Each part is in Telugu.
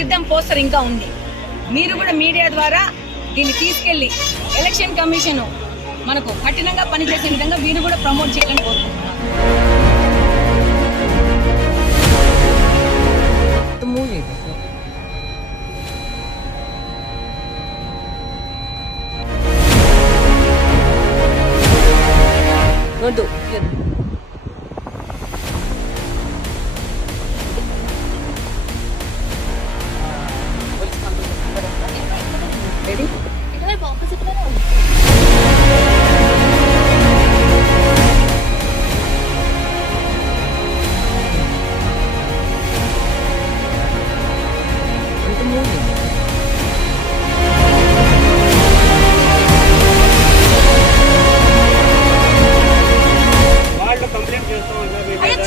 సిద్ధం పోస్టర్ ఇంకా ఉంది. మీరు కూడా మీడియా ద్వారా దీన్ని తీసుకెళ్లి ఎలక్షన్ కమిషన్ మనకు కఠినంగా పనిచేసే విధంగా మీరు కూడా ప్రమోట్ చేయాలని కోరుకుంటున్నాను.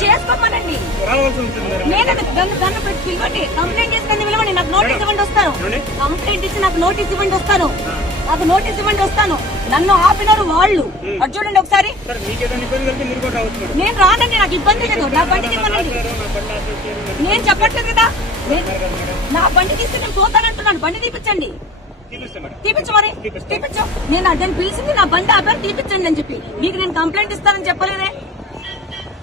చేసుకోమనండి, పిలవండి, కంప్లైంట్ చేసి పిలవండి, నాకు నోటీస్ ఇవ్వండి వస్తాను. కంప్లైంట్ ఇచ్చి నాకు నోటీస్ ఇవ్వండి వస్తాను. నాకు నోటీస్ ఇవ్వండి వస్తాను. నన్ను ఆపినారు వాళ్ళు. అది చూడండి ఒకసారి. నేను రానండి, నాకు ఇబ్బంది లేదు. నా బండికి ఇవ్వనండి. నేను చెప్పట్లేదు కదా, నా బండి తీస్తే నేను పోతానంటున్నాను. బండి తీపించండి, తీపించు, మరి తీపించు. నేను అడ్డని పిలిచింది నా బండి ఆపారు, తీపించండి అని చెప్పి. మీకు నేను కంప్లైంట్ ఇస్తానని చెప్పలేదే.